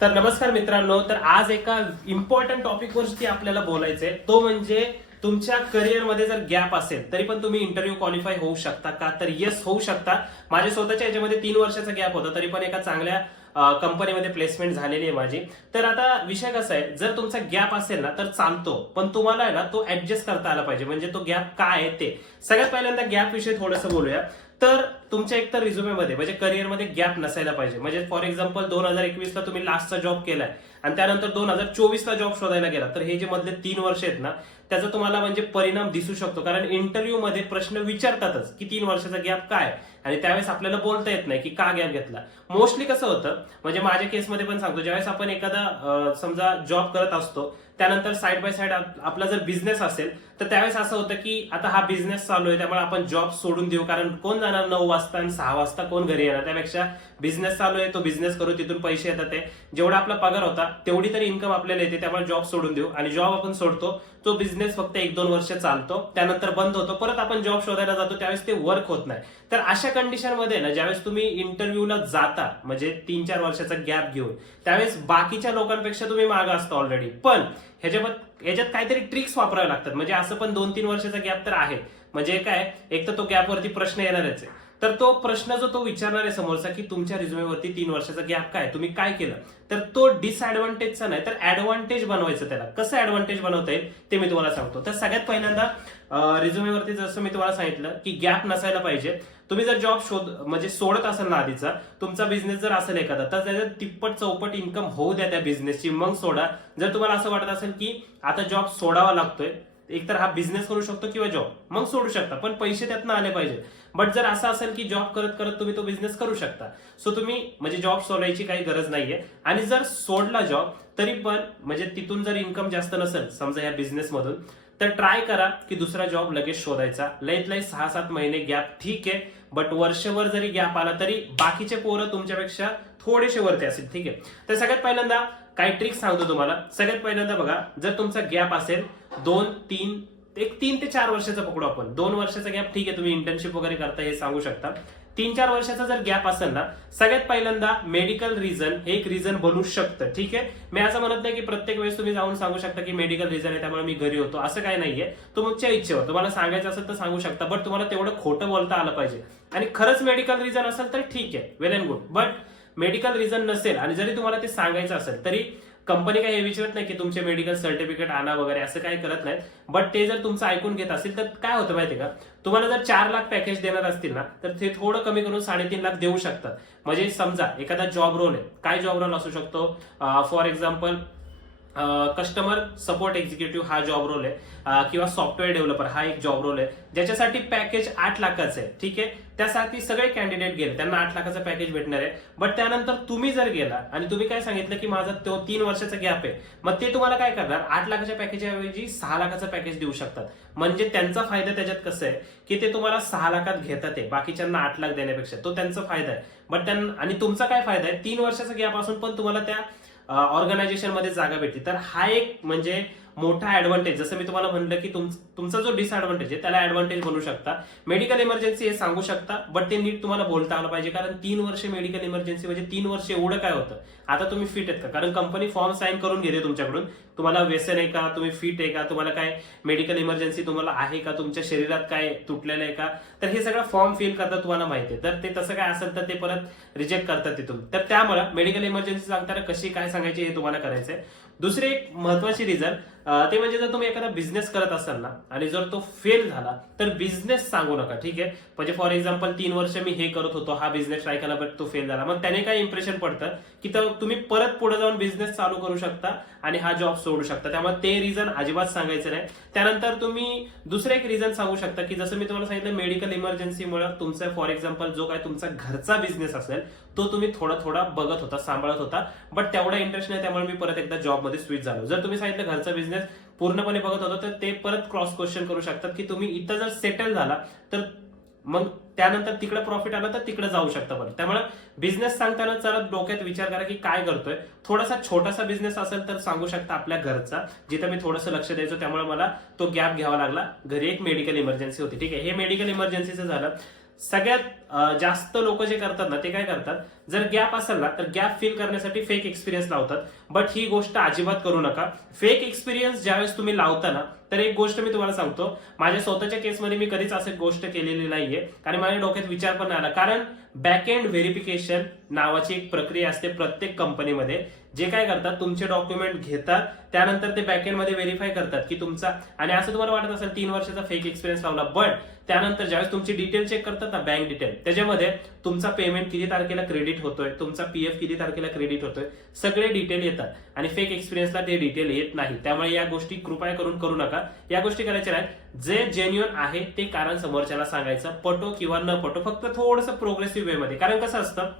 तर नमस्कार मित्रांनो, तर आज एका इम्पॉर्टंट टॉपिक वरती आपल्याला बोलायचंय, तो म्हणजे तुमच्या करिअरमध्ये जर गॅप असेल तरी पण तुम्ही इंटरव्ह्यू क्वालिफाय होऊ शकता का? तर येस, होऊ शकता. माझ्या स्वतःच्या याच्यामध्ये 3 वर्षाचा गॅप होता, तरी पण एका चांगल्या कंपनीमध्ये प्लेसमेंट झालेली आहे माझी. तर आता विषय कसा आहे, जर तुमचा गॅप असेल ना तर चालतो, पण तुम्हाला आहे ना तो ऍडजस्ट करता आला पाहिजे. म्हणजे तो गॅप काय आहे ते सगळ्यात पहिल्यांदा गॅप विषयी थोडंसं बोलूया. तर तुमच्या एकतर रिझ्युमेमध्ये म्हणजे करिअरमध्ये गॅप नसायला पाहिजे. म्हणजे फॉर एक्झाम्पल 2021 ला तुम्ही लास्टचा जॉब केलाय आणि त्यानंतर 2024 ला जॉब शोधायला गेला, तर हे जे मधले 3 वर्ष आहेत ना त्याचा तुम्हाला म्हणजे परिणाम दिसू शकतो. कारण इंटरव्ह्यू मध्ये प्रश्न विचारतातच की 3 वर्षाचा गॅप काय, आणि त्यावेळेस आपल्याला बोलता येत नाही की का गॅप घेतला. मोस्टली कसं होतं, म्हणजे माझ्या केसमध्ये पण सांगतो, ज्यावेळेस आपण एखादा समजा जॉब करत असतो, त्यानंतर साईड बाय साईड आपला जर बिझनेस असेल तर त्यावेळेस असं होतं की आता हा बिझनेस चालू आहे त्यामुळे आपण जॉब सोडून देऊ, कारण कोण जाणार 9 वाजता आणि 6 वाजता कोण घरी येणार. त्यापेक्षा बिझनेस चालू आहे तो बिझनेस करू, तिथून पैसे येतात, ते जेवढा आपला पगार होता तेवढी तरी इन्कम आपल्याला येते, त्यामुळे जॉब सोडून देऊ. आणि जॉब आपण सोडतो, तो बिझनेस फक्त 1-2 वर्ष चालतो, त्यानंतर बंद होतो, परत आपण जॉब शोधायला जातो, त्यावेळेस ते वर्क होत नाही. तर अशा कंडिशन मध्ये ना ज्यावेळेस तुम्ही इंटरव्ह्यूला जाता, म्हणजे 3-4 वर्षाचा गॅप घेऊन, त्यावेळेस बाकीच्या लोकांपेक्षा तुम्ही मागे असता ऑलरेडी. पण ह्याच्यात काहीतरी ट्रिक्स वापरावे लागतात. म्हणजे असं पण 2-3 वर्षाचा गॅप तर आहे, म्हणजे काय, एक तर तो गॅपवरती प्रश्न येणारच आहे. तर तो प्रश्न जो तो विचारणार आहे समोरचा की तुमच्या रिझ्युमेवरती 3 वर्षाचा गॅप काय, तुम्ही काय केलं, तर तो डिसएडव्हान्टेजचा नाही तर ऍडव्हान्टेज बनवायचं. त्याला कसं ऍडव्हान्टेज बनवता येईल ते मी तुम्हाला सांगतो. तर सगळ्यात पहिल्यांदा रिझ्युमेवरती जसं मी तुम्हाला सांगितलं की गॅप नसायला पाहिजे. तुम्ही जर जॉब म्हणजे सोडत असेल ना आधीचा, तुमचा बिझनेस जर असेल एखादा, तर त्याच्यात तिप्पट चौपट इन्कम होऊ द्या त्या बिझनेसची, मग सोडा. जर तुम्हाला असं वाटत असेल की आता जॉब सोडावा लागतोय, एकतर हा बिझनेस करू शकतो किंवा जॉब, मग सोडू शकता, पण पैसे त्यातनं आले पाहिजे. बट जर असं असेल की जॉब करत करत तुम्ही तो बिझनेस करू शकता, सो तुम्ही म्हणजे जॉब सोडायची काही गरज नाहीये. आणि जर सोडला जॉब तरी पण म्हणजे तिथून जर इन्कम जास्त नसेल समजा या बिझनेस मधून, तर ट्राय करा की दुसरा जॉब लगेच शोधायचा. लईत लई 6-7 महिने गॅप ठीक आहे, बट वर्षभर जरी गॅप आला तरी बाकीचे पोरं तुमच्यापेक्षा थोडेसे वरती असतील, ठीक आहे. तर सगळ्यात पहिल्यांदा काही ट्रिक्स सांगतो तुम्हाला. सगळ्यात पहिल्यांदा बघा, जर तुमचा गॅप असेल 3 ते 4 वर्षाचा पकडू आपण. 2 वर्षाचा गॅप ठीक आहे, तुम्ही इंटर्नशिप वगैरे करता हे सांगू शकता. 3-4 वर्षाचा जर गॅप असेल ना, सगळ्यात पहिल्यांदा मेडिकल रिझन हे एक रिझन बनू शकतं, ठीक आहे. मी असं म्हणत नाही की प्रत्येक वेळेस तुम्ही जाऊन सांगू शकता की मेडिकल रिझन आहे त्यामुळे मी घरी होतो, असं काही नाहीये. तुमच्या इच्छेवर, तुम्हाला सांगायचं असेल तर सांगू शकता, बट तुम्हाला तेवढं खोटं बोलता आलं पाहिजे. आणि खरंच मेडिकल रिझन असेल तर ठीक आहे, well and good. But medical reason नसेल आणि जरी तुम्हाला ते सांगायचं असेल तरी कंपनी काही हे विचारत नाही की तुमचे मेडिकल सर्टिफिकेट आणा वगैरे, असं काही करत नाहीत. बट ते जर तुमचं ऐकून घेत असेल तर काय होतं माहितीये का, तुम्हाला जर 4 लाख पॅकेज देणार असतील ना, तर ते थोडं कमी करून 3.5 लाख देऊ शकतात. म्हणजे समजा एखादा जॉब रोल आहे, काय जॉब रोल असू शकतो, for example customer support executive हा जॉब रोल आहे, किंवा सॉफ्टवेअर डेव्हलपर हा एक जॉब रोल आहे, ज्याच्यासाठी पॅकेज 8 लाखाचं आहे, ठीक आहे. त्यासाठी सगळे कॅन्डिडेट गेले, त्यांना 8 लाखाचं पॅकेज भेटणार आहे. बट त्यानंतर तुम्ही जर गेला आणि तुम्ही काय सांगितलं की माझा तो 3 वर्षाचा गॅप आहे, मग ते तुम्हाला काय करणार, 8 लाखाच्या पॅकेजऐवजी 6 लाखाचं पॅकेज देऊ शकतात. म्हणजे त्यांचा फायदा त्याच्यात कसं आहे की ते तुम्हाला 6 लाखात घेतात, आहे बाकीच्यांना 8 लाख देण्यापेक्षा, तो त्यांचा फायदा आहे. बट त्यांना, आणि तुमचा काय फायदा आहे, 3 वर्षाचा गॅप असून पण तुम्हाला त्या ऑर्गनायझेशन मध्ये जागा भेटली. तर हा एक म्हणजे मोठा ऍडव्हान्टेज. जसं मी तुम्हाला म्हणलं की तुमचा जो डिसएडव्हान्टेज आहे त्याला ऍडव्हान्टेज बनवू शकता. मेडिकल इमर्जन्सी हे सांगू शकता, बट ते नीट तुम्हाला बोलता आलं पाहिजे. कारण 3 वर्ष मेडिकल इमर्जन्सी म्हणजे 3 वर्ष एवढं काय होतं, आता तुम्ही फिट आहेत का, कारण कंपनी फॉर्म साईन करून घेते तुमच्याकडून, तुम्हाला व्यसन आहे का, तुम्ही फिट आहे का, तुम्हाला काय मेडिकल इमर्जन्सी तुम्हाला आहे का, तुमच्या शरीरात काय तुटलेलं आहे का, तर हे सगळं फॉर्म फिल करता तुम्हाला माहिती आहे. तर ते तसं काय असेल तर ते परत रिजेक्ट करतात तिथून. तर त्यामुळे मेडिकल इमर्जन्सी सांगताना कशी काय सांगायची हे तुम्हाला करायचंय. दुसरी एक महत्वाची रिझन ते म्हणजे जर तुम्ही एखादा बिझनेस करत असाल ना आणि जर तो फेल झाला तर बिझनेस सांगू नका, ठीक आहे. म्हणजे फॉर एक्झाम्पल 3 वर्ष मी हे करत होतो, हा बिझनेस ट्राय केला बट तो फेल झाला, मग त्याने काय इम्प्रेशन पडतं की तुम्ही परत पुढे जाऊन बिझनेस चालू करू शकता आणि हा जॉब सोडू शकता. त्यामुळे ते रिझन अजिबात सांगायचं नाही. त्यानंतर तुम्ही दुसरं एक रिझन सांगू शकता की जसं मी तुम्हाला सांगितलं, मेडिकल इमर्जन्सीमुळे तुमचा फॉर एक्झाम्पल जो काय तुमचा घरचा बिझनेस असेल तो तुम्ही थोडा थोडा बघत होता, सांभाळत होता, बट तेवढा इंटरेस्ट नाही, त्यामुळे मी परत एकदा जॉबमध्ये स्विच झालो. जर तुम्ही सांगितलं घरचा बिझनेस पूर्णपणे बघत होता, तर ते परत क्रॉस क्वेश्चन करू शकतात की तुम्ही इथं जर सेटल झाला तर मग त्यानंतर तिकडे प्रॉफिट आला तर तिकडे जाऊ शकता परत. त्यामुळे बिझनेस सांगताना जरा डोक्यात विचार करा की काय करतोय. थोडासा छोटासा बिझनेस असेल तर सांगू शकता आपल्या घरचा, जिथं मी थोडंसं लक्ष द्यायचो, त्यामुळे मला तो गॅप घ्यावा लागला. घरी एक मेडिकल इमर्जन्सी होती, ठीक आहे. हे मेडिकल इमर्जन्सीचं झालं. सगळ्यात जास्त लोक जे करतात ना ते काय करतात, जर गॅप असेल ना तर गॅप फिल करण्यासाठी फेक एक्सपिरियन्स लावतात, बट ही गोष्ट अजिबात करू नका. फेक एक्सपिरियन्स ज्यावेळेस तुम्ही लावता ना, तर एक गोष्ट मी तुम्हाला सांगतो, माझ्या स्वतःच्या केसमध्ये मी कधीच असं गोष्ट केलेली नाहीये, कारण माझ्या डोक्यात विचार पण नाही आला. कारण बॅक एंड व्हेरिफिकेशन नावाची एक प्रक्रिया असते प्रत्येक कंपनीमध्ये. जे काय करतात, तुमचे डॉक्युमेंट घेतात, त्यानंतर ते बॅकएंड मध्ये व्हेरीफाय करतात की तुमचा, आणि असं तुम्हाला वाटत असेल 3 वर्षाचा फेक एक्सपिरियन्स लावला, बट त्यानंतर ज्यावेळेस तुमची डिटेल चेक करतात ना, बँक डिटेल, त्याच्यामध्ये तुमचा पेमेंट किती तारखेला क्रेडिट होतोय, तुमचा पीएफ किती तारखेला क्रेडिट होतोय, सगळे डिटेल येतात. आणि फेक एक्सपिरियन्सला ते डिटेल येत नाही. त्यामुळे या गोष्टी कृपया करून करू नका. या गोष्टी करायच्या नाहीत. जे जेन्युअन आहे ते कारण समोरच्याला सांगायचं, पटो किंवा न पटो, फक्त थोडंसं प्रोग्रेसिव्ह वे मध्ये. कारण कसं असतं,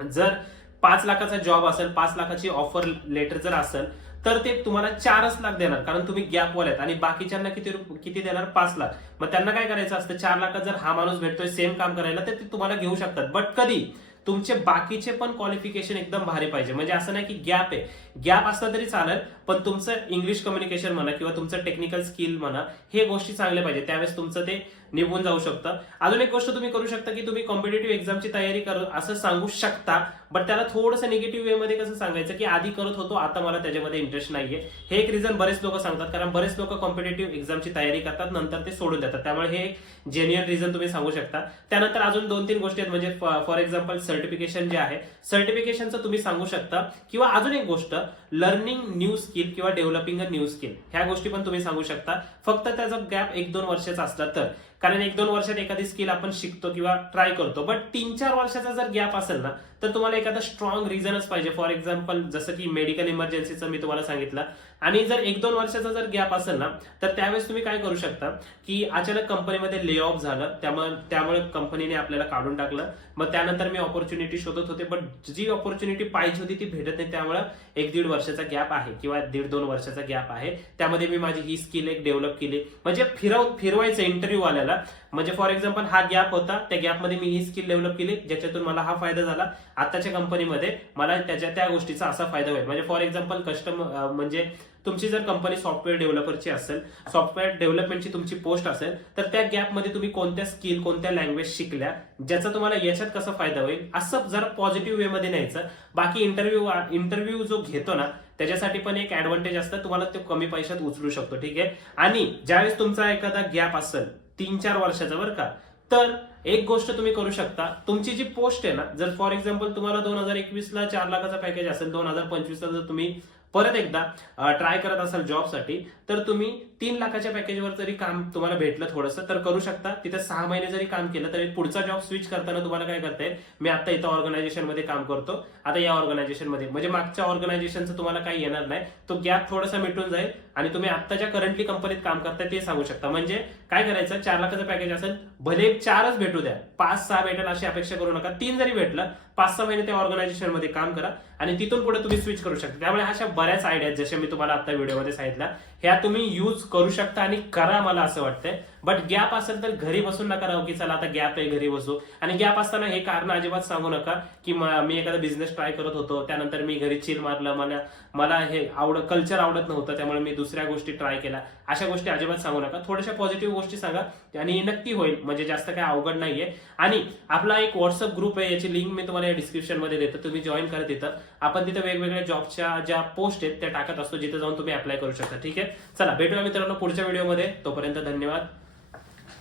जर 5 लाखाचा जॉब असेल, 5 लाखाची ऑफर लेटर जर असेल, तर ते तुम्हाला 4 लाख देणार, कारण तुम्ही गॅप वाल्यात. आणि बाकीच्यांना किती देणार, 5 लाख. मग त्यांना काय करायचं असतं, 4 लाखात जर हा माणूस भेटतोय सेम काम करायला, तर ते तुम्हाला घेऊ शकतात. बट कधी तुमचे बाकीचे पण क्वालिफिकेशन एकदम भारी पाहिजे. म्हणजे असं नाही की गॅप आहे, गॅप असला तरी चालेल, पण तुमचं इंग्लिश कम्युनिकेशन म्हणा किंवा तुमचं टेक्निकल स्किल म्हणा, हे गोष्टी चांगल्या पाहिजे. त्यावेळेस तुमचं ते निघून जाऊ शकतं. अजून एक गोष्ट तुम्ही करू शकता की तुम्ही कॉम्पिटेटिव्ह एक्झामची तयारी करू असं सांगू शकता, बट त्याला थोडंसं निगेटिव्ह वे मध्ये कसं सांगायचं की आधी करत होतो, आता मला त्याच्यामध्ये इंटरेस्ट नाहीये. हे एक रिझन बरेच लोक सांगतात, कारण बरेच लोक कॉम्पिटेटिव्ह एक्झामची तयारी करतात, नंतर ते सोडून देतात. त्यामुळे हे एक जेन्युअन रिझन तुम्ही सांगू शकता. त्यानंतर अजून 2-3 गोष्टी आहेत. म्हणजे फॉर एक्झाम्पल सर्टिफिकेशन जे आहे, सर्टिफिकेशनचं तुम्ही सांगू शकता. किंवा अजून एक गोष्ट, लर्निंग न्यू स्किल किंवा डेव्हलपिंग अ न्यू स्किल, ह्या गोष्टी पण तुम्ही सांगू शकता. फक्त त्याचा गॅप 1-2 वर्षाचा असला तर. कारण 1-2 वर्षात एखादी स्किल आपण शिकतो किंवा ट्राय करतो, बट 3-4 वर्षाचा जर गॅप असेल ना, तर तुम्हाला एखादा स्ट्रॉंग रिझनच पाहिजे. फॉर एक्झाम्पल जसं की मेडिकल इमर्जन्सीचं मी तुम्हाला सांगितलं. आणि जर 1-2 वर्षाचा जर गॅप असेल ना, तर त्यावेळेस तुम्ही काय करू शकता की अचानक कंपनीमध्ये ले ऑफ झालं, त्यामुळे कंपनीने आपल्याला काढून टाकलं. मग त्यानंतर मी ऑपॉर्च्युनिटी शोधत होते, बट जी ऑपॉर्च्युनिटी पाहिजे होती ती भेटत नाही. त्यामुळे 1-1.5 वर्षाचा गॅप आहे किंवा 1.5-2 वर्षाचा गॅप आहे. त्यामध्ये मी माझी ही स्किल एक डेव्हलप केली. म्हणजे फिरवायचं इंटरव्ह्यू वाल्याला. म्हणजे फॉर एक्झाम्पल हा गॅप होता, त्या गॅपमध्ये मी ही स्किल डेव्हलप केली, ज्याच्यातून मला हा फायदा झाला. आताच्या कंपनीमध्ये मला त्या गोष्टीचा असा फायदा होईल. म्हणजे फॉर एक्झाम्पल म्हणजे तुमची जर कंपनी सॉफ्टवेअर डेव्हलपरची असेल, सॉफ्टवेअर डेव्हलपमेंटची तुमची पोस्ट असेल, तर त्या गॅपमध्ये तुम्ही कोणत्या स्किल, कोणत्या लँग्वेज शिकल्या, ज्याचा तुम्हाला याच्यात कसा फायदा होईल, असं जरा पॉझिटिव्ह वे मध्ये न्यायचं. बाकी इंटरव्ह्यू जो घेतो ना, त्याच्यासाठी पण एक ऍडव्हान्टेज असतं, तुम्हाला ते कमी पैशात उचलू शकतो. ठीक आहे. आणि ज्यावेळेस तुमचा एखादा गॅप असेल 3-4 वर्षाचा बरं का, तर एक गोष्ट तुम्ही करू शकता. तुमची जी पोस्ट आहे ना, जर फॉर एक्झाम्पल तुम्हाला 2021 ला 4 लाखाचा पॅकेज असेल, 2025 ला जर तुम्ही परत एकदा ट्राय करत असाल जॉबसाठी, तर तुम्ही 3 लाखाच्या पॅकेजवर जरी काम तुम्हाला भेटलं थोडंसं, तर करू शकता. तिथे 6 महिने जरी काम केलं तरी पुढचा जॉब स्विच करताना तुम्हाला काय करता येईल, मी आता इथं ऑर्गनायझेशन मध्ये काम करतो, आता या ऑर्गनायझेशन मध्ये, म्हणजे मागच्या ऑर्गनायझेशनचं तुम्हाला काही येणार नाही. तो गॅप थोडासा मिटून जाईल आणि तुम्ही आता ज्या करंटली कंपनीत काम करताय ते सांगू शकता. म्हणजे काय करायचं, 4 लाखाचं पॅकेज असेल, भले 4च भेटू द्या, 5-6 भेटेल अशी अपेक्षा करू नका. 3 जरी भेटलं, 5-6 महिने त्या ऑर्गनायझेशन मध्ये काम करा आणि तिथून पुढे तुम्ही स्विच करू शकता. त्यामुळे अशा बऱ्याच आयडिया जसे मी तुम्हाला आता व्हिडिओमध्ये सांगितल्या, ह्या तुम्ही यूज करू शकता आणि करा, मला असं वाटतंय. बट गॅप असेल तर घरी बसून नका राहू की चला आता गॅप आहे घरी बसू. आणि गॅप असताना हे कारण अजिबात सांगू नका की मी एखादा बिझनेस ट्राय करत होतो, त्यानंतर मी घरी चिल मारलं, मला हे कल्चर आवडत नव्हतं, त्यामुळे मी दुसऱ्या गोष्टी ट्राय केल्या. अशा गोष्टी अजिबात सांगू नका. थोड्याशा पॉझिटिव्ह गोष्टी सांगा आणि नक्की होईल. म्हणजे जास्त काय अवघड नाहीये. आणि आपला एक व्हॉट्सअप ग्रुप आहे, याची लिंक मी तुम्हाला डिस्क्रिप्शन मध्ये देतो, तुम्ही जॉईन करा तिथं. आपण तिथे वेगवेगळ्या जॉबच्या ज्या पोस्ट आहेत त्या टाकत असतो, जिथे जाऊन तुम्ही अप्लाय करू शकता. ठीक आहे. चला भेटूया मित्रांनो पुढच्या व्हिडिओमध्ये. तोपर्यंत धन्यवाद.